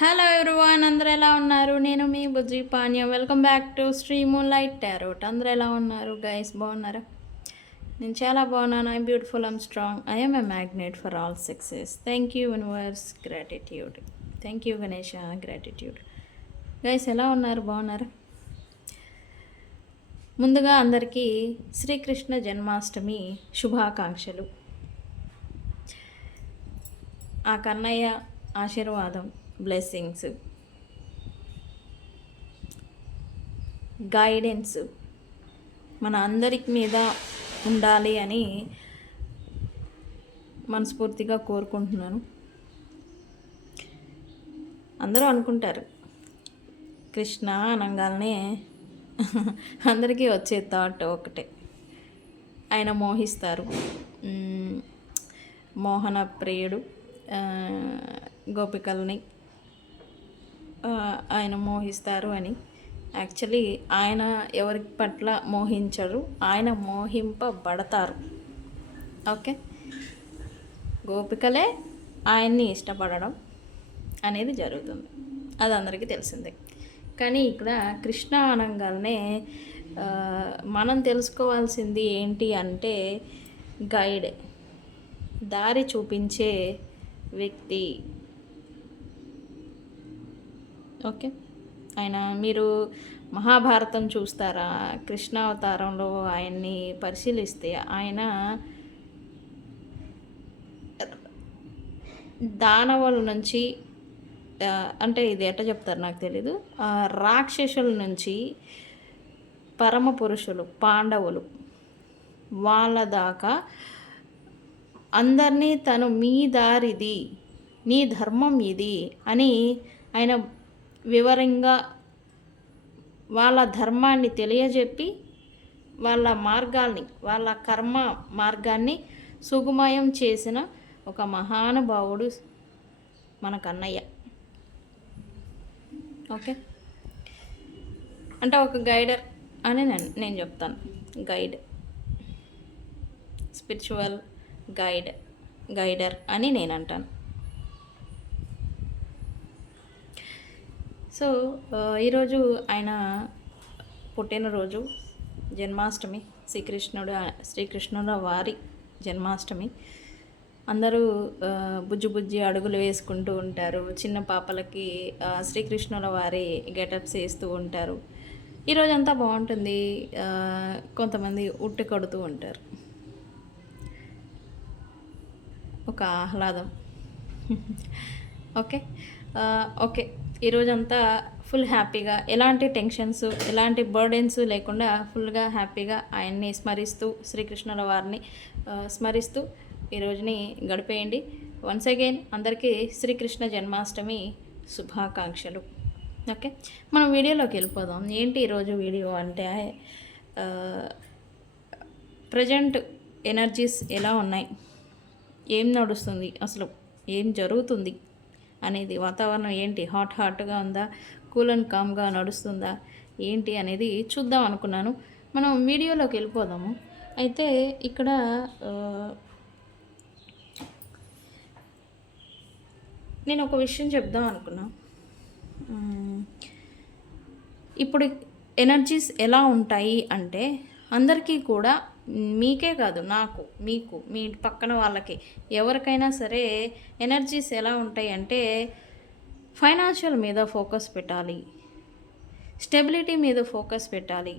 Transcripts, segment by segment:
Hello everyone, అందరూ ఎలా ఉన్నారు? నేను మీ బుజ్జి పానీయం. Welcome back to Shri moonlight tarot. అందరూ ఎలా ఉన్నారు గైస్? బాగున్నారా? నేను చాలా బాగున్నాను. I'm beautiful, I'm strong, I'm a magnet for all success. Thank you universe, gratitude. Thank you Ganesha, gratitude. Guys ఎలా ఉన్నారు? బాగున్నారా? ముందుగా అందరికీ శ్రీకృష్ణ జన్మాష్టమి శుభాకాంక్షలు. ఆ కన్నయ్య ఆశీర్వాదం, బ్లెస్సింగ్స్, గైడెన్స్ మన అందరికి మీద ఉండాలి అని మనస్ఫూర్తిగా కోరుకుంటున్నాను. అందరూ అనుకుంటారు కృష్ణ అనగానే అందరికీ వచ్చే థాట్ ఒకటే, ఆయన మోహిస్తారు, మోహన ప్రియుడు, గోపికల్ని ఆయన మోహిస్తారు అని. యాక్చువల్లీ ఆయన ఎవరి పట్ల మోహించరు, ఆయన మోహింపబడతారు. ఓకే, గోపికలే ఆయన్ని ఇష్టపడడం అనేది జరుగుతుంది, అది అందరికీ తెలిసిందే. కానీ ఇక్కడ కృష్ణ అనగానే మనం తెలుసుకోవాల్సింది ఏంటి అంటే, గైడ్, దారి చూపించే వ్యక్తి. ఓకే, ఆయన మీరు మహాభారతం చూస్తారా? కృష్ణావతారంలో ఆయన్ని పరిశీలిస్తే ఆయన దానవుల నుంచి, అంటే ఇది ఎట్లా చెప్తారు నాకు తెలీదు, రాక్షసుల నుంచి పరమ పురుషులు పాండవులు వాళ్ళ దాకా అందరినీ తను మీ దారిది, నీ ధర్మం ఇది అని ఆయన వివరంగా వాళ్ళ ధర్మాన్ని తెలియజెప్పి వాళ్ళ మార్గాల్ని, వాళ్ళ కర్మ మార్గాన్ని సుగమయం చేసిన ఒక మహానుభావుడు మన కన్నయ్య. ఓకే, అంటే ఒక గైడర్ అని నేను చెప్తాను. గైడ్, స్పిరిచువల్ గైడర్ అని నేను అంటాను. సో ఈరోజు ఆయన పుట్టినరోజు, జన్మాష్టమి, శ్రీకృష్ణుడు వారి జన్మాష్టమి. అందరూ బుజ్జి అడుగులు వేసుకుంటూ ఉంటారు. చిన్న పాపలకి శ్రీకృష్ణుల వారి గెటప్స్ వేస్తూ ఉంటారు. ఈరోజు అంతా బాగుంటుంది. కొంతమంది ఉట్టి కొడుతూ ఉంటారు. ఒక ఆహ్లాదం. ఓకే, ఈరోజంతా ఫుల్ హ్యాపీగా, ఎలాంటి టెన్షన్స్, ఎలాంటి బర్డెన్స్ లేకుండా ఫుల్గా హ్యాపీగా ఆయన్ని స్మరిస్తూ, శ్రీకృష్ణుల వారిని స్మరిస్తూ ఈరోజుని గడిపేయండి. వన్స్ అగైన్ అందరికీ శ్రీకృష్ణ జన్మాష్టమి శుభాకాంక్షలు. ఓకే, మనం వీడియోలోకి వెళ్ళిపోదాం. ఏంటి ఈరోజు వీడియో అంటే, ప్రజెంట్ ఎనర్జీస్ ఎలా ఉన్నాయి, ఏం నడుస్తుంది, అసలు ఏం జరుగుతుంది అనేది, వాతావరణం ఏంటి, హాట్గా ఉందా, కూల్ అండ్ కామ్గా నడుస్తుందా ఏంటి అనేది చూద్దాం అనుకున్నాను. మనం వీడియోలోకి వెళ్ళిపోదాము. అయితే ఇక్కడ నేను ఒక విషయం చెప్దాం అనుకున్నా. ఇప్పుడు ఎనర్జీస్ ఎలా ఉంటాయి అంటే, అందరికీ కూడా, మీకే కాదు, నాకు, మీకు, మీ పక్కన వాళ్ళకి, ఎవరికైనా సరే ఎనర్జీస్ ఎలా ఉంటాయి అంటే, ఫైనాన్షియల్ మీద ఫోకస్ పెట్టాలి, స్టెబిలిటీ మీద ఫోకస్ పెట్టాలి,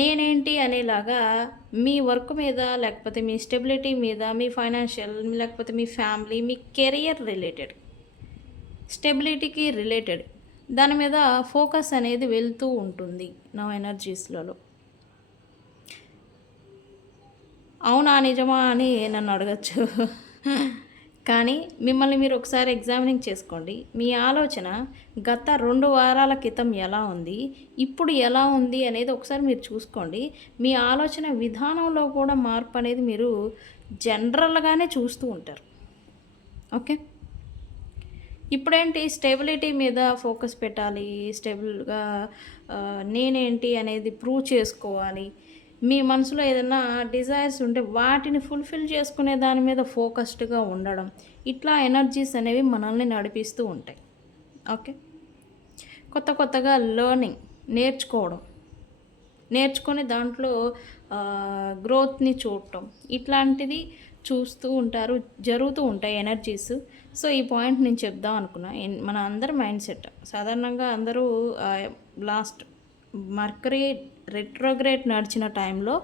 నేనేంటి అనేలాగా మీ వర్క్ మీద, లేకపోతే మీ స్టెబిలిటీ మీద, మీ ఫైనాన్షియల్, లేకపోతే మీ ఫ్యామిలీ, మీ కెరియర్ రిలేటెడ్, స్టెబిలిటీకి రిలేటెడ్ దాని మీద ఫోకస్ అనేది వెళ్తూ ఉంటుంది నా ఎనర్జీస్లలో. అవునా, నిజమా అని నన్ను అడగచ్చు. కానీ మిమ్మల్ని మీరు ఒకసారి ఎగ్జామినింగ్ చేసుకోండి. మీ ఆలోచన గత 2 వారాల క్రితం ఎలా ఉంది, ఇప్పుడు ఎలా ఉంది అనేది ఒకసారి మీరు చూసుకోండి. మీ ఆలోచన విధానంలో కూడా మార్పు అనేది మీరు జనరల్గానే చూస్తూ ఉంటారు. ఓకే, ఇప్పుడేంటి, స్టెబిలిటీ మీద ఫోకస్ పెట్టాలి, స్టేబుల్గా నేనేంటి అనేది ప్రూవ్ చేసుకోవాలి, మీ మనసులో ఏదైనా డిజైర్స్ ఉంటే వాటిని ఫుల్ఫిల్ చేసుకునే దాని మీద ఫోకస్డ్గా ఉండడం, ఇట్లా ఎనర్జీస్ అనేవి మనల్ని నడిపిస్తూ ఉంటాయి. ఓకే. కొత్త కొత్తగా లెర్నింగ్, నేర్చుకొని దాంట్లో గ్రోత్ని చూడటం, ఇట్లాంటిది చూస్తూ ఉంటారు, జరుగుతూ ఉంటాయి ఎనర్జీస్. సో ఈ పాయింట్ నేను చెప్దాం అనుకున్నా. మన అందరి మైండ్ సెట్ సాధారణంగా అందరూ లాస్ట్ మర్కరీ రెట్రోగ్రేడ్ నడిచిన టైంలో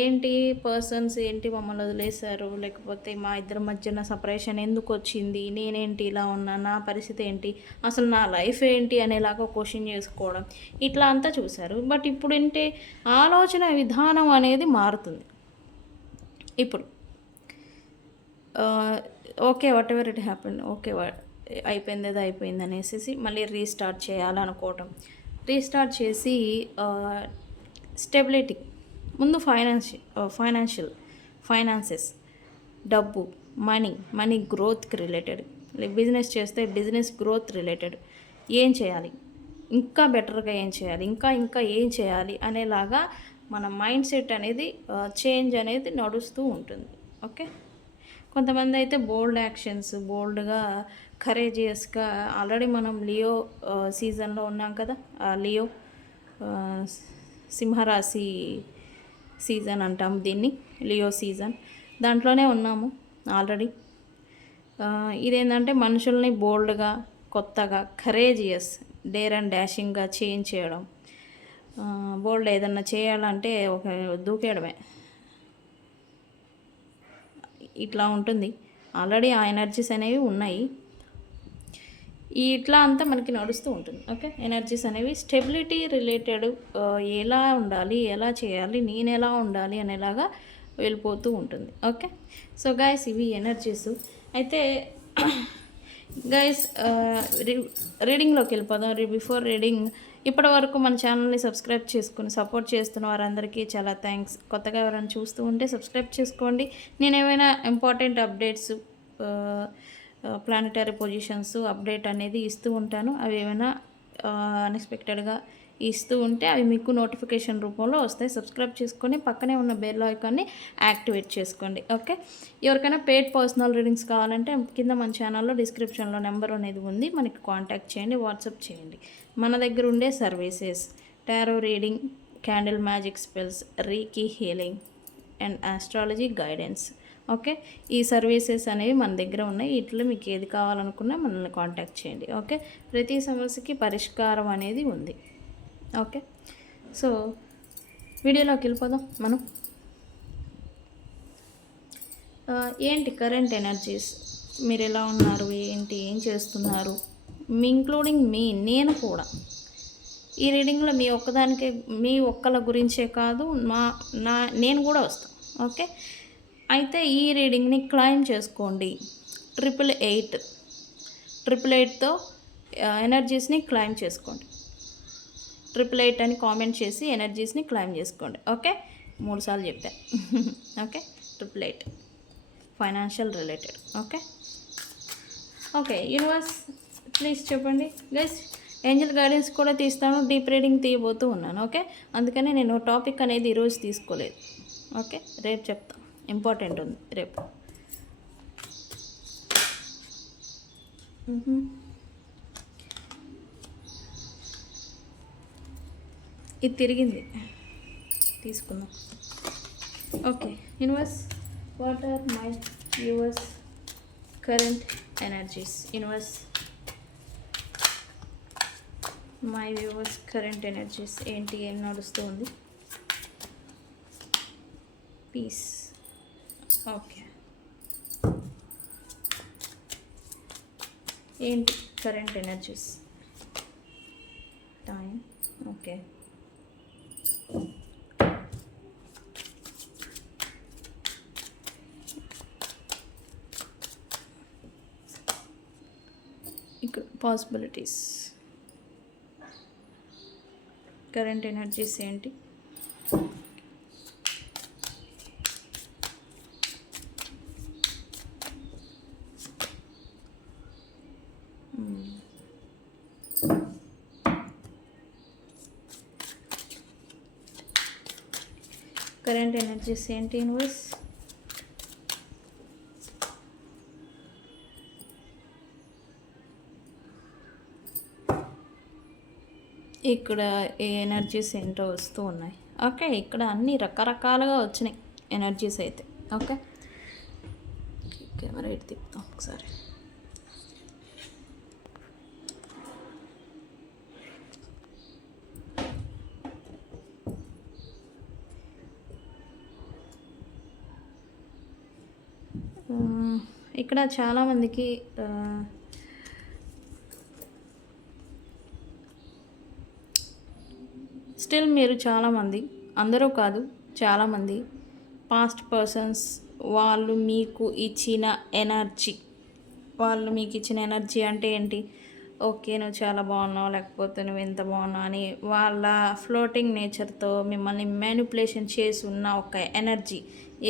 ఏంటి పర్సన్స్ ఏంటి మమ్మల్ని వదిలేశారు, లేకపోతే మా ఇద్దరి మధ్యన సపరేషన్ ఎందుకు వచ్చింది, నేనేంటి ఇలా ఉన్నా, నా పరిస్థితి ఏంటి, అసలు నా లైఫ్ ఏంటి అనేలాగా క్వశ్చన్ చేసుకోవడం, ఇట్లా అంతా చూశారు. బట్ ఇప్పుడు ఏంటి ఆలోచన విధానం అనేది మారుతుంది. ఇప్పుడు okay what ever it happen, okay అయిపోయింది ఏదో అయిపోయింది అనేసి మళ్ళీ రీస్టార్ట్ చేయాలనుకోవటం, రీస్టార్ట్ చేసి స్టెబిలిటీ ముందు ఫైనాన్సెస్, డబ్బు, మనీ గ్రోత్కి రిలేటెడ్, బిజినెస్ చేస్తే బిజినెస్ గ్రోత్ రిలేటెడ్ ఏం చేయాలి, ఇంకా బెటర్గా ఏం చేయాలి, ఇంకా ఏం చేయాలి అనేలాగా మన మైండ్ సెట్ అనేది చేంజ్ అనేది నడుస్తూ ఉంటుంది. ఓకే. కొంతమంది అయితే బోల్డ్ యాక్షన్స్, బోల్డ్గా కరేజియస్గా, ఆల్రెడీ మనం లియో సీజన్లో ఉన్నాం కదా, లియో సింహరాశి సీజన్ అంటాం దీన్ని, లియో సీజన్, దాంట్లోనే ఉన్నాము ఆల్రెడీ. ఇదేంటంటే మనుషుల్ని బోల్డ్గా, కొత్తగా, కరేజియస్, డేర్ అండ్ డాషింగ్గా చేంజ్ చేయడం, బోల్డ్ ఏదన్నా చేయాలంటే ఒక దూకేయడమే, ఇట్లా ఉంటుంది. ఆల్రెడీ ఆ ఎనర్జీస్ అనేవి ఉన్నాయి. ఇట్లా అంతా మనకి నడుస్తూ ఉంటుంది. ఓకే. ఎనర్జీస్ అనేవి స్టెబిలిటీ రిలేటెడ్, ఎలా ఉండాలి, ఎలా చేయాలి, నేను ఎలా ఉండాలి అనేలాగా వెళ్ళిపోతూ ఉంటుంది. ఓకే. సో గైస్ ఇవి ఎనర్జీస్. అయితే గైస్ రీడింగ్లోకి వెళ్ళిపోదాం. బిఫోర్ రీడింగ్ ఇప్పటి వరకు మన ఛానల్ని సబ్స్క్రైబ్ చేసుకుని సపోర్ట్ చేస్తున్న వారందరికీ చాలా థ్యాంక్స్. కొత్తగా ఎవరైనా చూస్తూ ఉంటే సబ్స్క్రైబ్ చేసుకోండి. నేను ఏమైనా important updates, planetary positions update అనేది ఇస్తూ ఉంటాను. అవి ఏమైనా అన్ఎక్స్పెక్టెడ్గా ఇస్తూ ఉంటే అవి మీకు నోటిఫికేషన్ రూపంలో వస్తాయి. సబ్స్క్రైబ్ చేసుకొని పక్కనే ఉన్న బెల్ ఐకాన్ని యాక్టివేట్ చేసుకోండి. ఓకే. ఎవరికైనా పెయిడ్ పర్సనల్ రీడింగ్స్ కావాలంటే కింద మన ఛానల్లో డిస్క్రిప్షన్లో నెంబర్ అనేది ఉంది, మనకి కాంటాక్ట్ చేయండి, వాట్సాప్ చేయండి. మన దగ్గర ఉండే services tarot reading, candle magic spells, reiki healing and astrology guidance. Okay. ఈ సర్వీసెస్ అనేవి మన దగ్గర ఉన్నాయి. వీటిలో మీకు ఏది కావాలనుకున్నా మనల్ని కాంటాక్ట్ చేయండి. ఓకే. ప్రతి సమస్యకి పరిష్కారం అనేది ఉంది. ఓకే. సో వీడియోలోకి వెళ్ళిపోదాం మనం. ఏంటి కరెంట్ ఎనర్జీస్, మీరు ఎలా ఉన్నారు, ఏంటి ఏం చేస్తున్నారు, ఇంక్లూడింగ్ నేను కూడా ఈ రీడింగ్లో మీ ఒక్కల గురించే కాదు, నేను కూడా వస్తాను. ఓకే. అయితే ఈ రీడింగ్ని క్లైమ్ చేసుకోండి. 888తో ఎనర్జీస్ని క్లైమ్ చేసుకోండి. 888 అని కామెంట్ చేసి ఎనర్జీస్ని క్లైమ్ చేసుకోండి. ఓకే. 3 సార్లు చెప్పా. Okay. 888 financial related. Okay. Universe please చెప్పండి గైస్. ఏంజల్ గైడెన్స్ కూడా తీస్తాను, డీప్ రీడింగ్ తీయబోతూ ఉన్నాను. ఓకే. అందుకని నేను టాపిక్ అనేది ఈరోజు తీసుకోలేదు. ఓకే. రేపు చెప్తాను, ఇంపార్టెంట్ ఉంది రేపు. ఇది తిరిగింది, తీసుకుందాం. Okay. Universe what are my viewers current energies? Universe my viewers current energies ఏంటి, ఏం నడుస్తూ ఉంది? పీస్. ఓకే. ఏంటి కరెంట్ ఎనర్జీస్? టైం. ఓకే. ఇక్కడ పాసిబిలిటీస్, కరెంట్ ఎనర్జీస్ ఏంటి? కరెంట్ ఎనర్జీస్ ఏంటి యూనివర్స్? ఇక్కడ ఏ ఎనర్జీస్ ఏంటో వస్తూ ఉన్నాయి. ఓకే, ఇక్కడ అన్ని రకరకాలుగా వచ్చినాయి ఎనర్జీస్ అయితే. ఓకే, కెమెరా ఇటు తిప్పుతాం ఒకసారి. ఇక్కడ చాలామందికి స్టిల్ మీరు చాలామంది, అందరూ కాదు చాలామంది పాస్ట్ పర్సన్స్ వాళ్ళు మీకు ఇచ్చిన ఎనర్జీ అంటే ఏంటి? ఓకే, నువ్వు చాలా బాగున్నావు, లేకపోతే నువ్వు ఎంత బాగున్నావు అని వాళ్ళ ఫ్లోటింగ్ నేచర్తో మిమ్మల్ని మ్యానిపులేషన్ చేసి ఉన్న ఒక ఎనర్జీ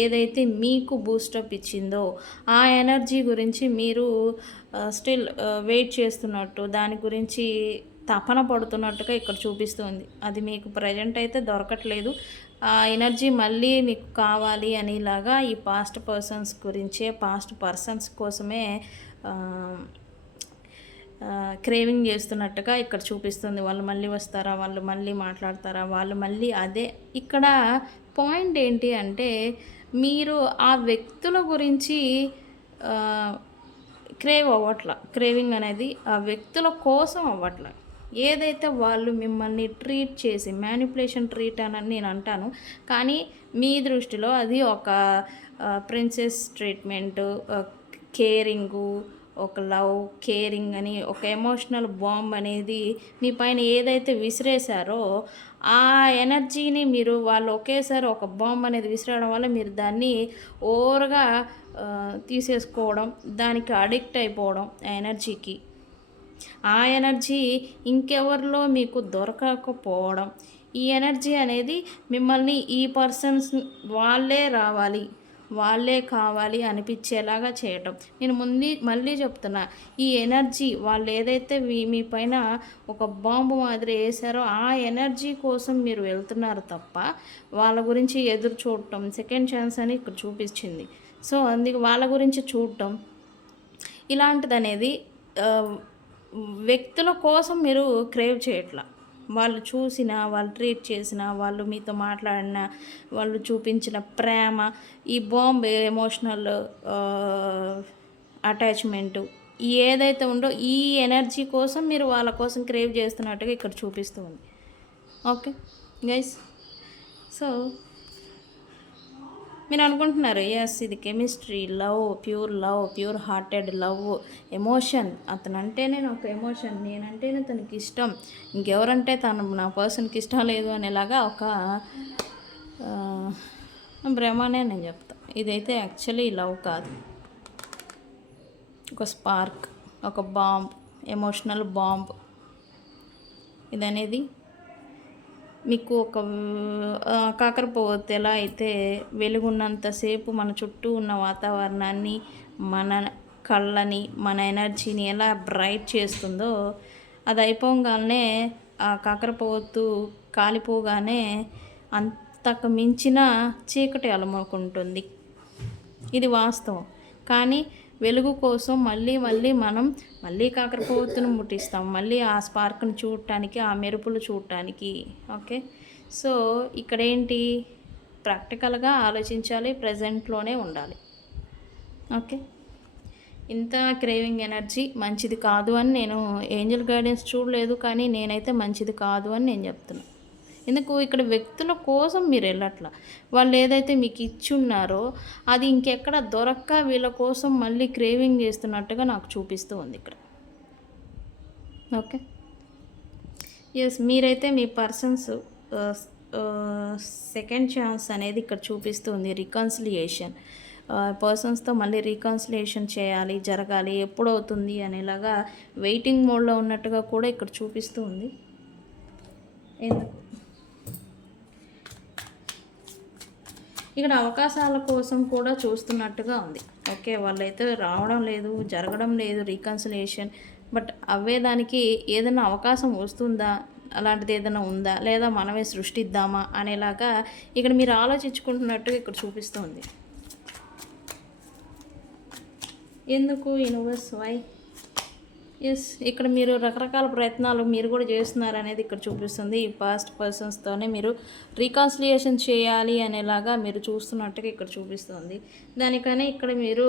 ఏదైతే మీకు బూస్టప్ ఇచ్చిందో ఆ ఎనర్జీ గురించి మీరు స్టిల్ వెయిట్ చేస్తున్నట్టు, దాని గురించి తపన పడుతున్నట్టుగా ఇక్కడ చూపిస్తుంది. అది మీకు ప్రజెంట్ అయితే దొరకట్లేదు. ఆ ఎనర్జీ మళ్ళీ మీకు కావాలి అనేలాగా ఈ పాస్ట్ పర్సన్స్ గురించే, పాస్ట్ పర్సన్స్ కోసమే క్రేవింగ్ చేస్తున్నట్టుగా ఇక్కడ చూపిస్తుంది. వాళ్ళు మళ్ళీ వస్తారా, వాళ్ళు మళ్ళీ మాట్లాడతారా, వాళ్ళు మళ్ళీ అదే. ఇక్కడ పాయింట్ ఏంటి అంటే మీరు ఆ వ్యక్తుల గురించి క్రేవ్ అవ్వట్ల. క్రేవింగ్ అనేది ఆ వ్యక్తుల కోసం అవ్వట్ల. ఏదైతే వాళ్ళు మిమ్మల్ని ట్రీట్ చేసి, మ్యానిపులేషన్ ట్రీట్ అని నేను అంటాను, కానీ మీ దృష్టిలో అది ఒక ప్రిన్సెస్ ట్రీట్మెంటు, కేరింగు, ఒక లవ్, కేరింగ్ అని ఒక ఎమోషనల్ బాంబ్ అనేది మీ పైన ఏదైతే విసిరేశారో ఆ ఎనర్జీని మీరు వాళ్ళు ఒకేసారి ఒక బాంబ్ అనేది విసిరడం వల్ల మీరు దాన్ని ఓవర్గా తీసేసుకోవడం, దానికి అడిక్ట్ అయిపోవడం ఆ ఎనర్జీకి. ఆ ఎనర్జీ ఇంకెవరిలో మీకు దొరకకపోవడం, ఈ ఎనర్జీ అనేది మిమ్మల్ని ఈ పర్సన్స్ వాళ్ళే రావాలి, వాళ్ళే కావాలి అనిపించేలాగా చేయటం. నేను మళ్ళీ చెప్తున్నా, ఈ ఎనర్జీ వాళ్ళు ఏదైతే మీ పైన ఒక బాంబు మాదిరి వేసారో ఆ ఎనర్జీ కోసం మీరు వెళ్తున్నారు తప్ప వాళ్ళ గురించి ఎదురు చూడటం, సెకండ్ ఛాన్స్ అని ఇక్కడ చూపించింది. సో అందుకే వాళ్ళ గురించి చూడటం ఇలాంటిది అనేది వ్యక్తుల కోసం మీరు క్రేవ్ చేయట్లా. వాళ్ళు చూసిన, వాళ్ళు ట్రీట్ చేసిన, వాళ్ళు మీతో మాట్లాడిన, వాళ్ళు చూపించిన ప్రేమ, ఈ బాంబ్ ఎమోషనల్ అటాచ్మెంటు ఏదైతే ఉందో ఈ ఎనర్జీ కోసం మీరు వాళ్ళ కోసం క్రేవ్ చేస్తున్నట్టుగా ఇక్కడ చూపిస్తూ ఉంది. ఓకే గైస్, సో మీరు అనుకుంటున్నారు ఎస్ ఇది chemistry, love, pure hearted love, emotion. అతనంటే నేను ఒక ఎమోషన్, నేనంటేనే తనకి ఇష్టం, ఇంకెవరంటే తను నా పర్సన్కి ఇష్టం లేదు అనేలాగా ఒక భ్రమనే నేను చెప్తాను. ఇదైతే యాక్చువల్లీ లవ్ కాదు, ఒక స్పార్క్, ఒక బాంబ్, ఎమోషనల్ బాంబ్. ఇదనేది మీకు ఒక కాకరపోవత్తు ఎలా అయితే వెలుగున్నంతసేపు మన చుట్టూ ఉన్న వాతావరణాన్ని, మన కళ్ళని, మన ఎనర్జీని ఎలా బ్రైట్ చేస్తుందో, అది అయిపోగానే ఆ కాకరపోవత్తు కాలిపోగానే అంతకు మించిన చీకటి అలముకుంటుంది. ఇది వాస్తవం. కానీ వెలుగు కోసం మళ్ళీ మనం కాకరపోవత్తును ముట్టిస్తాం, మళ్ళీ ఆ స్పార్క్ను చూడటానికి, ఆ మెరుపులు చూడటానికి. ఓకే, సో ఇక్కడ ఏంటి, ప్రాక్టికల్గా ఆలోచించాలి, ప్రజెంట్లోనే ఉండాలి. ఓకే, ఇంత క్రేవింగ్ ఎనర్జీ మంచిది కాదు అని నేను ఏంజల్ గైడెన్స్ చూడలేదు, కానీ నేనైతే మంచిది కాదు అని నేను చెప్తున్నాను. ఎందుకు, ఇక్కడ వ్యక్తుల కోసం మీరు వెళ్ళట్లా. వాళ్ళు ఏదైతే మీకు ఇచ్చున్నారో అది ఇంకెక్కడ దొరక్క వీళ్ళ కోసం మళ్ళీ క్రేవింగ్ చేస్తున్నట్టుగా నాకు చూపిస్తూ ఉంది ఇక్కడ. ఓకే, ఎస్, మీరైతే మీ పర్సన్స్ సెకండ్ ఛాన్స్ అనేది ఇక్కడ చూపిస్తుంది. రికన్సిలియేషన్, పర్సన్స్తో మళ్ళీ రీకన్సిలియేషన్ చేయాలి, జరగాలి, ఎప్పుడవుతుంది అనేలాగా వెయిటింగ్ మోడ్లో ఉన్నట్టుగా కూడా ఇక్కడ చూపిస్తూ ఉంది. ఎందుకు, ఇక్కడ అవకాశాల కోసం కూడా చూస్తున్నట్టుగా ఉంది. ఓకే, వాళ్ళైతే రావడం లేదు, జరగడం లేదు రీకన్సిలియేషన్, బట్ అవ్వేదానికి ఏదైనా అవకాశం వస్తుందా, అలాంటిది ఏదైనా ఉందా, లేదా మనమే సృష్టిద్దామా అనేలాగా ఇక్కడ మీరు ఆలోచించుకుంటున్నట్టుగా ఇక్కడ చూపిస్తుంది. ఎందుకు యూనివర్స్ వై? ఎస్, ఇక్కడ మీరు రకరకాల ప్రయత్నాలు మీరు కూడా చేస్తున్నారు అనేది ఇక్కడ చూపిస్తుంది. ఈ పాస్ట్ పర్సన్స్తోనే మీరు రీకాన్సిలియేషన్ చేయాలి అనేలాగా మీరు చూస్తున్నట్టుగా ఇక్కడ చూపిస్తుంది. దానికని ఇక్కడ మీరు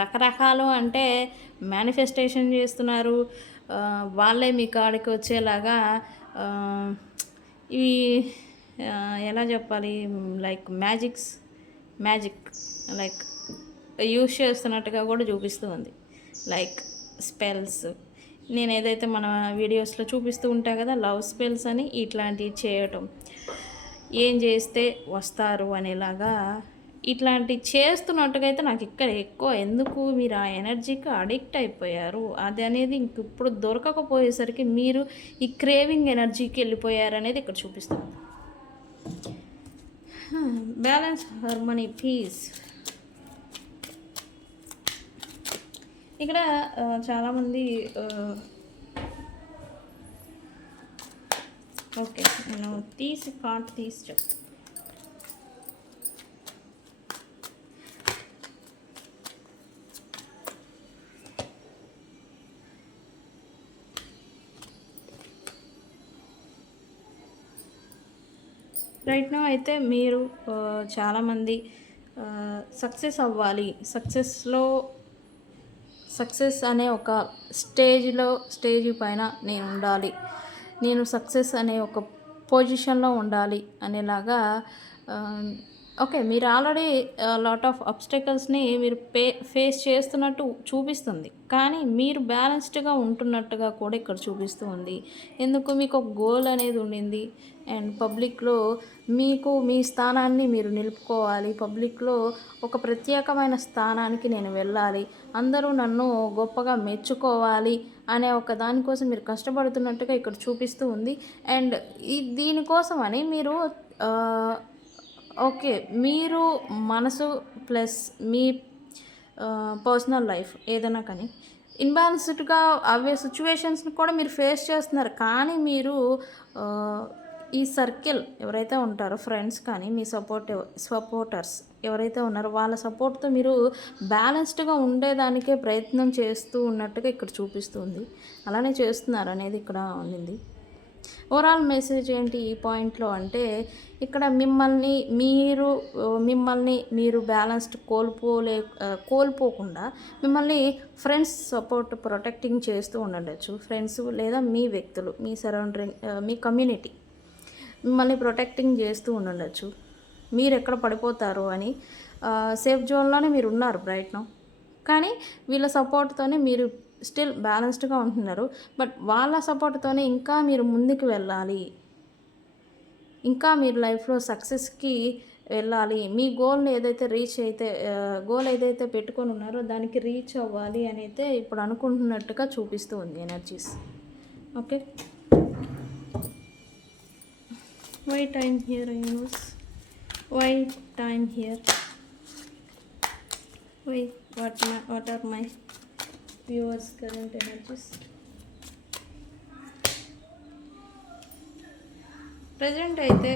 రకరకాలు అంటే మేనిఫెస్టేషన్ చేస్తున్నారు. వాళ్ళే మీ కాడికి వచ్చేలాగా ఇవి ఎలా చెప్పాలి, లైక్ మ్యాజిక్ లైక్ యూస్ చేస్తున్నట్టుగా కూడా చూపిస్తూ ఉంది. లైక్ స్పెల్స్, నేను ఏదైతే మన వీడియోస్లో చూపిస్తూ ఉంటా కదా, లవ్ స్పెల్స్ అని ఇట్లాంటివి చేయటం, ఏం చేస్తే వస్తారు అనేలాగా ఇట్లాంటివి చేస్తున్నట్టుగా అయితే నాకు ఇక్కడ ఎక్కువ. ఎందుకు మీరు ఆ ఎనర్జీకి అడిక్ట్ అయిపోయారు, అది అనేది ఇంక ఇప్పుడు దొరకకపోయేసరికి మీరు ఈ క్రేవింగ్ ఎనర్జీకి వెళ్ళిపోయారు అనేది ఇక్కడ చూపిస్తుంది. Balance, harmony, peace. ఇక్కడ చాలామంది ఓకే, నేను కార్డ్ తీసి చెప్తాను. రైట్ నౌ అయితే మీరు చాలామంది సక్సెస్ అవ్వాలి, సక్సెస్ అనే ఒక స్టేజ్ పైన నేను ఉండాలి, నేను సక్సెస్ అనే ఒక పొజిషన్లో ఉండాలి అనేలాగా ఓకే, మీరు ఆల్రెడీ లాట్ ఆఫ్ అబ్స్టకల్స్ని మీరు ఫేస్ చేస్తున్నట్టు చూపిస్తుంది. కానీ మీరు బ్యాలెన్స్డ్గా ఉంటున్నట్టుగా కూడా ఇక్కడ చూపిస్తూ ఉంది. ఎందుకు మీకు ఒక గోల్ అనేది ఉండింది అండ్ పబ్లిక్లో మీకు మీ స్థానాన్ని మీరు నిలుపుకోవాలి, పబ్లిక్లో ఒక ప్రత్యేకమైన స్థానానికి నేను వెళ్ళాలి, అందరూ నన్ను గొప్పగా మెచ్చుకోవాలి అనే ఒక దానికోసం మీరు కష్టపడుతున్నట్టుగా ఇక్కడ చూపిస్తూ ఉంది. అండ్ దీనికోసమని మీరు ఓకే, మీరు మనసు ప్లస్ మీ పర్సనల్ లైఫ్ ఏదైనా కానీ ఇన్బ్యాలెన్స్డ్గా అవే సిచ్యువేషన్స్ని కూడా మీరు ఫేస్ చేస్తున్నారు. కానీ మీరు ఈ సర్కిల్ ఎవరైతే ఉంటారో, ఫ్రెండ్స్ కానీ మీ సపోర్టర్స్ ఎవరైతే ఉన్నారో వాళ్ళ సపోర్ట్తో మీరు బ్యాలెన్స్డ్గా ఉండేదానికే ప్రయత్నం చేస్తూ ఉన్నట్టుగా ఇక్కడ చూపిస్తుంది. అలానే చేస్తున్నారు అనేది ఇక్కడ ఉండింది. ఓవరాల్ మెసేజ్ ఏంటి ఈ పాయింట్లో అంటే, ఇక్కడ మిమ్మల్ని మీరు బ్యాలెన్స్డ్ కోల్పోకుండా మిమ్మల్ని ఫ్రెండ్స్ సపోర్ట్ ప్రొటెక్టింగ్ చేస్తూ ఉండవచ్చు. ఫ్రెండ్స్ లేదా మీ వ్యక్తులు, మీ సరౌండింగ్, మీ కమ్యూనిటీ మిమ్మల్ని ప్రొటెక్టింగ్ చేస్తూ ఉండవచ్చు. మీరు ఎక్కడ పడిపోతారో అని సేఫ్ జోన్లోనే మీరు ఉన్నారు రైట్ నౌ. కానీ వీళ్ళ సపోర్ట్తోనే మీరు స్టిల్ బ్యాలెన్స్డ్గా ఉంటున్నారు. బట్ వాళ్ళ సపోర్ట్తోనే ఇంకా మీరు ముందుకు వెళ్ళాలి, ఇంకా మీరు లైఫ్లో సక్సెస్కి వెళ్ళాలి, మీ గోల్ని గోల్ ఏదైతే పెట్టుకొని ఉన్నారో దానికి రీచ్ అవ్వాలి అని అయితే ఇప్పుడు అనుకుంటున్నట్టుగా చూపిస్తూ ఉంది energies. Okay, why time here universe, why time here, why what are my viewers current energies. Present అయితే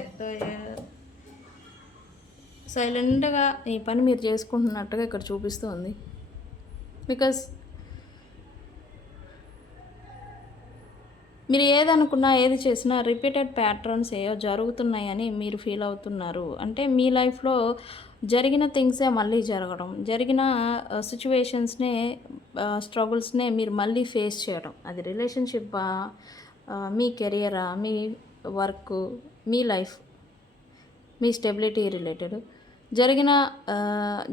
సైలెంట్గా ఈ పని మీరు చేసుకుంటున్నట్టుగా ఇక్కడ చూపిస్తూ ఉంది. బికాస్ మీరు ఏదనుకున్నా ఏది చేసినా రిపీటెడ్ ప్యాటర్న్స్ ఏవో జరుగుతున్నాయని మీరు ఫీల్ అవుతున్నారు. అంటే మీ లైఫ్లో జరిగిన థింగ్సే మళ్ళీ జరగడం, జరిగిన సిచ్యువేషన్స్నే స్ట్రగుల్స్నే మీరు మళ్ళీ ఫేస్ చేయడం. అది రిలేషన్షిప్పా, మీ కెరియరా, మీ వర్క్, మీ లైఫ్, మీ స్టెబిలిటీ రిలేటెడ్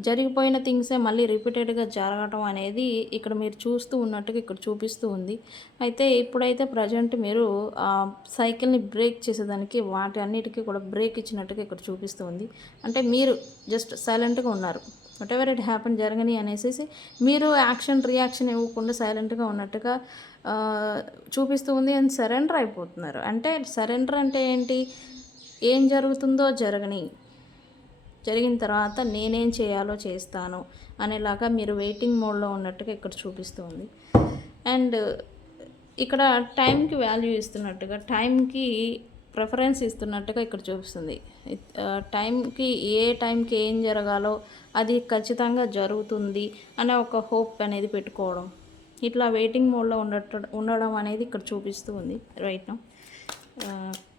జరిగిపోయిన థింగ్సే మళ్ళీ రిపీటెడ్గా జరగడం అనేది ఇక్కడ మీరు చూస్తూ ఉన్నట్టుగా ఇక్కడ చూపిస్తూ ఉంది. అయితే ఇప్పుడైతే ప్రజెంట్ మీరు ఆ సైకిల్ని బ్రేక్ చేసేదానికి వాటి అన్నిటికీ కూడా బ్రేక్ ఇచ్చినట్టుగా ఇక్కడ చూపిస్తూ ఉంది. అంటే మీరు జస్ట్ సైలెంట్గా ఉన్నారు, వాట్ ఎవర్ ఇట్ హ్యాపన్ జరగని అనేసి మీరు రియాక్షన్ ఇవ్వకుండా సైలెంట్గా ఉన్నట్టుగా చూపిస్తూ ఉంది. అండ్ సరెండర్ అయిపోతున్నారు. అంటే సరెండర్ అంటే ఏంటి, ఏం జరుగుతుందో జరిగిన తర్వాత నేనేం చేయాలో చేస్తాను అనేలాగా మీరు వెయిటింగ్ మోడ్లో ఉన్నట్టుగా ఇక్కడ చూపిస్తుంది. అండ్ ఇక్కడ టైంకి వాల్యూ ఇస్తున్నట్టుగా, టైంకి ప్రిఫరెన్స్ ఇస్తున్నట్టుగా ఇక్కడ చూపిస్తుంది. టైంకి ఏ టైంకి ఏం జరగాలో అది ఖచ్చితంగా జరుగుతుంది అనే ఒక హోప్ అనేది పెట్టుకోవడం, ఇట్లా వెయిటింగ్ మోడ్లో ఉండడం అనేది ఇక్కడ చూపిస్తూ ఉంది రైట్ నౌ.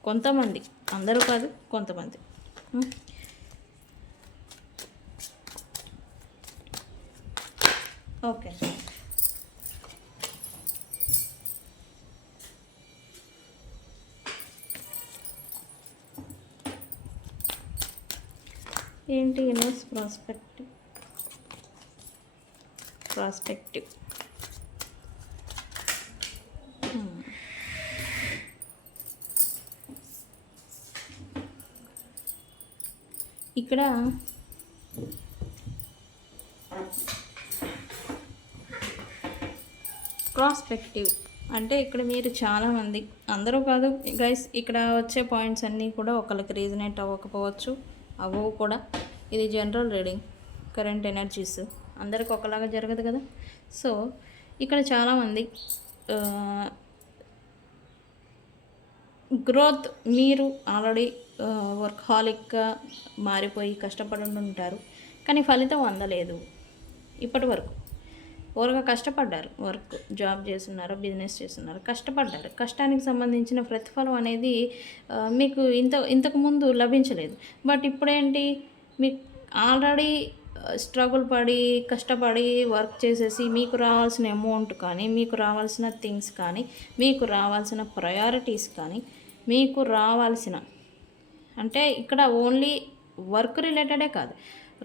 కొంతమంది, అందరూ కాదు, కొంతమంది. ఓకే, ఏంటి యూనివర్స్ ప్రాస్పెక్టివ్ ఇక్కడ ప్రాస్పెక్టివ్ అంటే ఇక్కడ మీరు చాలామంది, అందరూ కాదు గైస్, ఇక్కడ వచ్చే పాయింట్స్ అన్నీ కూడా ఒకరికి రీజనేట్ అవ్వకపోవచ్చు, అవ్వవు కూడా. ఇది జనరల్ రీడింగ్, కరెంట్ ఎనర్జీస్ అందరికి ఒకలాగా జరగదు కదా. సో ఇక్కడ చాలామంది గ్రోత్, మీరు ఆల్రెడీ వర్క్ హాలిక్గా మారిపోయి కష్టపడి ఉంటారు, కానీ ఫలితం అందలేదు ఇప్పటి వరకు. ఓరుగా కష్టపడ్డారు, వర్క్ జాబ్ చేస్తున్నారు, బిజినెస్ చేస్తున్నారు, కష్టపడ్డారు. కష్టానికి సంబంధించిన ప్రతిఫలం అనేది మీకు ఇంతకుముందు లభించలేదు. బట్ ఇప్పుడేంటి, మీకు ఆల్రెడీ స్ట్రగుల్ పడి కష్టపడి వర్క్ చేసేసి మీకు రావాల్సిన అమౌంట్ కానీ, మీకు రావాల్సిన థింగ్స్ కానీ, మీకు రావాల్సిన ప్రయారిటీస్ కానీ, మీకు రావాల్సిన, అంటే ఇక్కడ ఓన్లీ వర్క్ రిలేటెడే కాదు,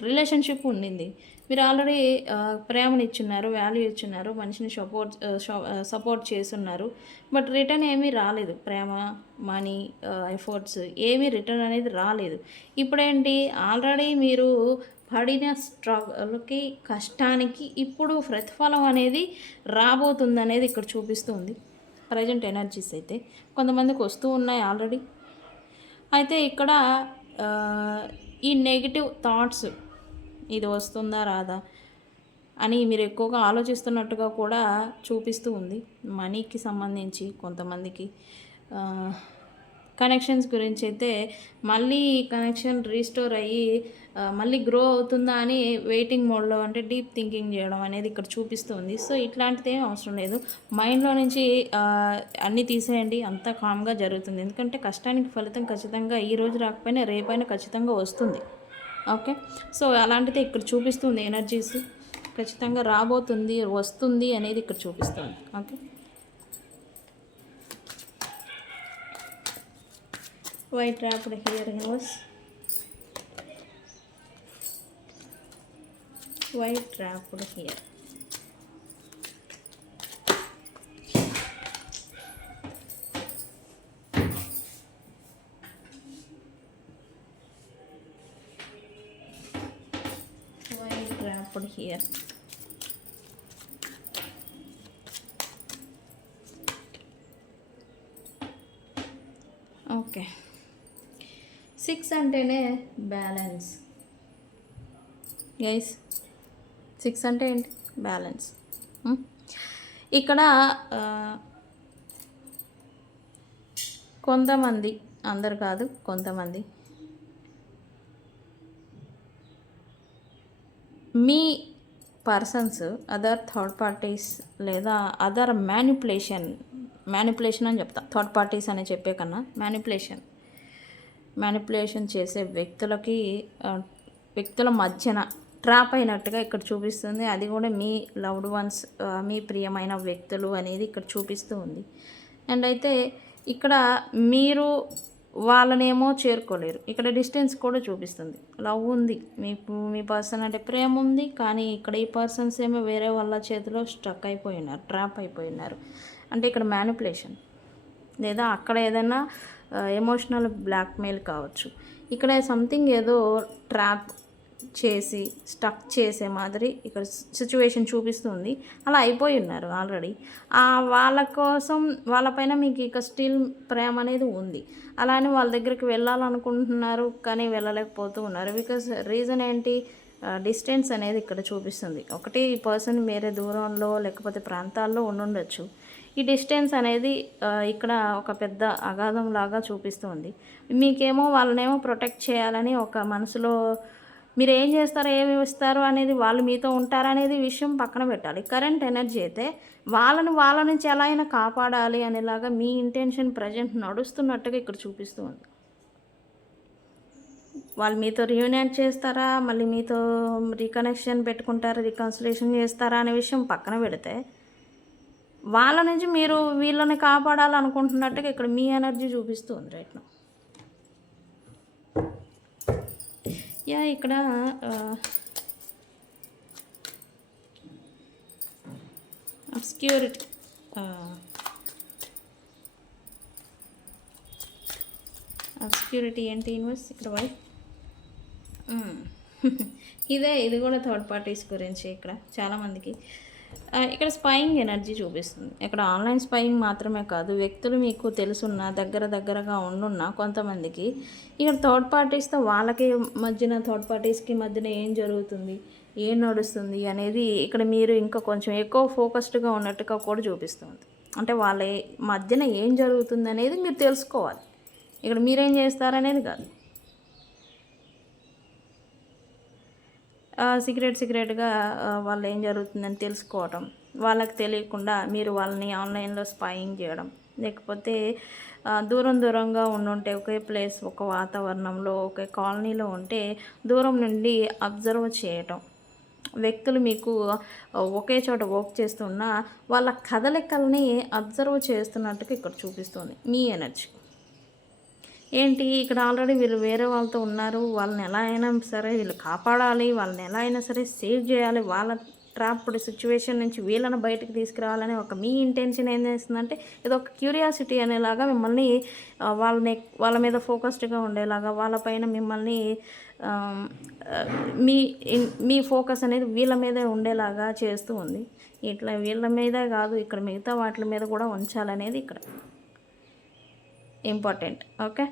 రిలేషన్షిప్ ఉండింది. మీరు ఆల్రెడీ ప్రేమను ఇచ్చున్నారు, వాల్యూ ఇచ్చున్నారు, మనిషిని సపోర్ట్ చేస్తున్నారు, బట్ రిటర్న్ ఏమీ రాలేదు. ప్రేమ, మనీ, ఎఫర్ట్స్ ఏమీ రిటర్న్ అనేది రాలేదు. ఇప్పుడేంటి, ఆల్రెడీ మీరు పడిన స్ట్రగుల్కి, కష్టానికి ఇప్పుడు ప్రతిఫలం అనేది రాబోతుంది అనేది ఇక్కడ చూపిస్తుంది ప్రజెంట్ ఎనర్జీస్. అయితే కొంతమందికి వస్తూ ఉన్నాయి ఆల్రెడీ. అయితే ఇక్కడ ఈ నెగిటివ్ థాట్స్, ఇది వస్తుందా రాదా అని మీరు ఎక్కువగా ఆలోచిస్తున్నట్టుగా కూడా చూపిస్తూ ఉంది. మనీకి సంబంధించి కొంతమందికి కనెక్షన్స్ గురించి అయితే మళ్ళీ కనెక్షన్ రీస్టోర్ అయ్యి మళ్ళీ గ్రో అవుతుందా అని వెయిటింగ్ మోడ్లో, అంటే డీప్ థింకింగ్ చేయడం అనేది ఇక్కడ చూపిస్తుంది. సో ఇట్లాంటిది ఏం అవసరం లేదు, మైండ్లో నుంచి అన్నీ తీసేయండి, అంతా కామ్గా జరుగుతుంది. ఎందుకంటే కష్టానికి ఫలితం ఖచ్చితంగా ఈరోజు రాకపోయినా రేపైనా ఖచ్చితంగా వస్తుంది. ఓకే, సో అలాంటిది ఇక్కడ చూపిస్తుంది. ఎనర్జీస్ ఖచ్చితంగా రాబోతుంది, వస్తుంది అనేది ఇక్కడ చూపిస్తుంది. Okay, white wrapped here universe, white wrapped here. wrapped here. Okay, 6 అంటేనే బ్యాలెన్స్ గైస్. 6 అంటే ఏంటి? బ్యాలెన్స్. ఇక్కడ కొంతమంది, అందరు కాదు, కొంతమంది మీ పర్సన్స్ అదర్ థర్డ్ పార్టీస్ లేదా అదర్ మ్యానిపులేషన్ అని చెప్తా, థర్డ్ పార్టీస్ అని చెప్పే కన్నా మ్యానిపులేషన్ చేసే వ్యక్తుల మధ్యన ట్రాప్ అయినట్టుగా ఇక్కడ చూపిస్తుంది. అది కూడా మీ లవ్డ్ వన్స్, మీ ప్రియమైన వ్యక్తులు అనేది ఇక్కడ చూపిస్తూ ఉంది. అండ్ అయితే ఇక్కడ మీరు వాళ్ళనేమో చేరుకోలేరు, ఇక్కడ డిస్టెన్స్ కూడా చూపిస్తుంది. లవ్ ఉంది, మీ పర్సన్ అంటే ప్రేమ ఉంది, కానీ ఇక్కడ ఈ పర్సన్స్ ఏమో వేరే వాళ్ళ చేతిలో స్ట్రక్ అయిపోయి ఉన్నారు, ట్రాప్ అయిపోయి ఉన్నారు. అంటే ఇక్కడ మ్యానిపులేషన్ లేదా అక్కడ ఏదైనా ఎమోషనల్ బ్లాక్మెయిల్ కావచ్చు. ఇక్కడ సంథింగ్ ఏదో ట్రాప్ చేసి స్టక్ చేసే మాదిరి ఇక్కడ సిచ్యువేషన్ చూపిస్తుంది. అలా అయిపోయి ఉన్నారు ఆల్రెడీ. వాళ్ళ కోసం, వాళ్ళపైన మీకు ఇక స్టిల్ ప్రేమ అనేది ఉంది. అలానే వాళ్ళ దగ్గరికి వెళ్ళాలనుకుంటున్నారు, కానీ వెళ్ళలేకపోతూ ఉన్నారు. బికాస్ రీజన్ ఏంటి? డిస్టెన్స్ అనేది ఇక్కడ చూపిస్తుంది. ఒకటి, ఈ పర్సన్ వేరే దూరంలో లేకపోతే ప్రాంతాల్లో ఉండుండొచ్చు. ఈ డిస్టెన్స్ అనేది ఇక్కడ ఒక పెద్ద అగాధం లాగా చూపిస్తుంది. మీకేమో వాళ్ళనేమో ప్రొటెక్ట్ చేయాలని ఒక మనసులో మీరు ఏం చేస్తారో, ఏమి ఇస్తారో అనేది, వాళ్ళు మీతో ఉంటారనేది విషయం పక్కన పెట్టాలి. కరెంట్ ఎనర్జీ అయితే వాళ్ళ నుంచి ఎలా అయినా కాపాడాలి అనేలాగా మీ ఇంటెన్షన్ ప్రజెంట్ నడుస్తున్నట్టుగా ఇక్కడ చూపిస్తూ ఉంది. వాళ్ళు మీతో రీయూనైట్ చేస్తారా, మళ్ళీ మీతో రీకనెక్షన్ పెట్టుకుంటారా, రీకన్సిలేషన్ చేస్తారా అనే విషయం పక్కన పెడితే, వాళ్ళ నుంచి మీరు వీళ్ళని కాపాడాలనుకుంటున్నట్టుగా ఇక్కడ మీ ఎనర్జీ చూపిస్తుంది రైట్ నౌ. ఇక్కడ అబ్స్క్యూరిటీ ఏంటి యూనివర్స్ ఇక్కడ వై ఇది కూడా థర్డ్ పార్టీస్ గురించి ఇక్కడ చాలామందికి ఇక్కడ స్పైయింగ్ ఎనర్జీ చూపిస్తుంది. ఇక్కడ ఆన్లైన్ స్పైయింగ్ మాత్రమే కాదు, వ్యక్తులు మీకు తెలుసున్న దగ్గరగా ఉండున్న కొంతమందికి ఇక్కడ థర్డ్ పార్టీస్తో వాళ్ళకి మధ్యన, థర్డ్ పార్టీస్కి మధ్యన ఏం జరుగుతుంది, ఏం నడుస్తుంది అనేది ఇక్కడ మీరు ఇంకా కొంచెం ఎక్కువ ఫోకస్డ్గా ఉన్నట్టుగా కూడా చూపిస్తుంది. అంటే వాళ్ళ మధ్యన ఏం జరుగుతుంది అనేది మీరు తెలుసుకోవాలి. ఇక్కడ మీరేం చేస్తారనేది కాదు. సీక్రెట్గా వాళ్ళు ఏం జరుగుతుందని తెలుసుకోవటం, వాళ్ళకి తెలియకుండా మీరు వాళ్ళని ఆన్లైన్లో స్పైయింగ్ చేయడం, లేకపోతే దూరంగా ఉండుంటే ఒకే ప్లేస్, ఒక వాతావరణంలో, ఒకే కాలనీలో ఉంటే దూరం నుండి అబ్జర్వ్ చేయటం, వ్యక్తులు మీకు ఒకే చోట వర్క్ చేస్తున్నా వాళ్ళ కదలికల్ని అబ్జర్వ్ చేస్తున్నట్టుగా ఇక్కడ చూపిస్తుంది మీ ఎనర్జీ. ఏంటి ఇక్కడ ఆల్రెడీ వీళ్ళు వేరే వాళ్ళతో ఉన్నారు, వాళ్ళని ఎలా అయినా సరే వీళ్ళు కాపాడాలి, వాళ్ళని ఎలా అయినా సరే సేవ్ చేయాలి, వాళ్ళ ట్రాప్డ్ సిచ్యువేషన్ నుంచి వీళ్ళని బయటకు తీసుకురావాలని ఒక మీ ఇంటెన్షన్ ఏం చేస్తుందంటే ఇది ఒక క్యూరియాసిటీ అనేలాగా మిమ్మల్ని వాళ్ళ మీద ఫోకస్డ్గా ఉండేలాగా, వాళ్ళపైన మిమ్మల్ని మీ ఫోకస్ అనేది వీళ్ళ మీదే ఉండేలాగా చేస్తూ ఉంది. ఇట్లా వీళ్ళ మీదే కాదు, ఇక్కడ మిగతా వాటి మీద కూడా ఉంచాలనేది ఇక్కడ ఇంపార్టెంట్. ఓకే,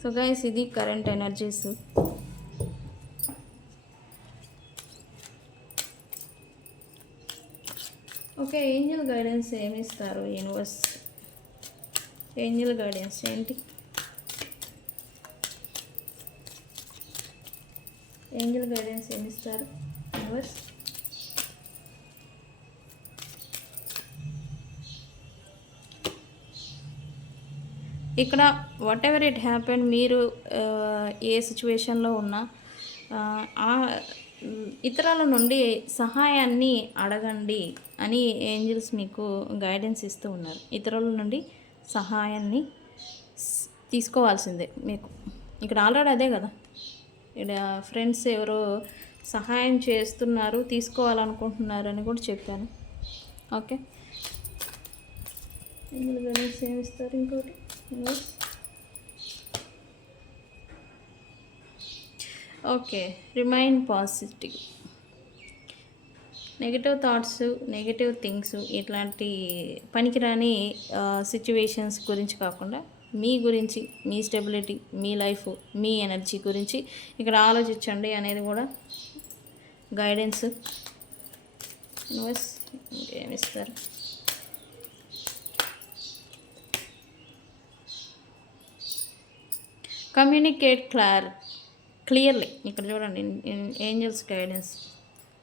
సో గైస్ ఇది current energies. Okay, angel guidance ఏమిస్తారు యూనివర్స్? ఏంజల్ గైడెన్స్ ఏంటి? ఏంజల్ గైడెన్స్ ఏమిస్తారు యూనివర్స్? ఇక్కడ వాట్ ఎవర్ ఇట్ హ్యాపెన్, మీరు ఏ సిచ్యువేషన్లో ఉన్నా ఇతరుల నుండి సహాయాన్ని అడగండి అని ఏంజల్స్ మీకు గైడెన్స్ ఇస్తూ ఉన్నారు. ఇతరుల నుండి సహాయాన్ని తీసుకోవాల్సిందే మీకు. ఇక్కడ ఆల్రెడీ అదే కదా, ఇక్కడ ఫ్రెండ్స్ ఎవరో సహాయం చేస్తున్నారు, తీసుకోవాలనుకుంటున్నారు అని కూడా చెప్పాను. ఓకే, ఏంజల్ గైడెన్స్ ఏమిస్తారు ఇంకోటి? Okay, remain positive. Negative thoughts, negative things, ఇట్లాంటి పనికిరాని సిచ్యువేషన్స్ గురించి కాకుండా మీ గురించి, మీ స్టెబిలిటీ, మీ లైఫ్, మీ ఎనర్జీ గురించి ఇక్కడ ఆలోచించండి అనేది కూడా గైడెన్స్. ఇంకేమిస్తారు? Communicate clearly. ఇక్కడ చూడండి ఏంజల్స్ గైడెన్స్.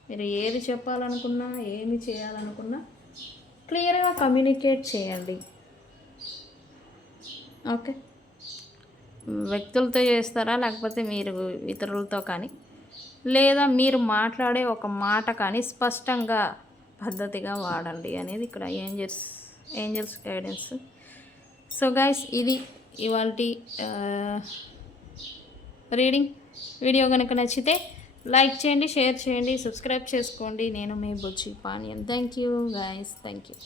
మీరు ఏది చెప్పాలనుకున్నా, ఏమి చేయాలనుకున్నా క్లియర్గా కమ్యూనికేట్ చేయండి. ఓకే, వ్యక్తులతో చేస్తారా, లేకపోతే మీరు ఇతరులతో కానీ, లేదా మీరు మాట్లాడే ఒక మాట కానీ స్పష్టంగా పద్ధతిగా వాడండి అనేది ఇక్కడ ఏంజల్స్ గైడెన్స్. సో గైస్, ఇది ఇవాల్టి రీడింగ్. వీడియో కనుక నచ్చితే లైక్ చేయండి, షేర్ చేయండి, సబ్స్క్రైబ్ చేసుకోండి. నేను మీ బుజ్జి పానీయం. Thank you guys, thank you.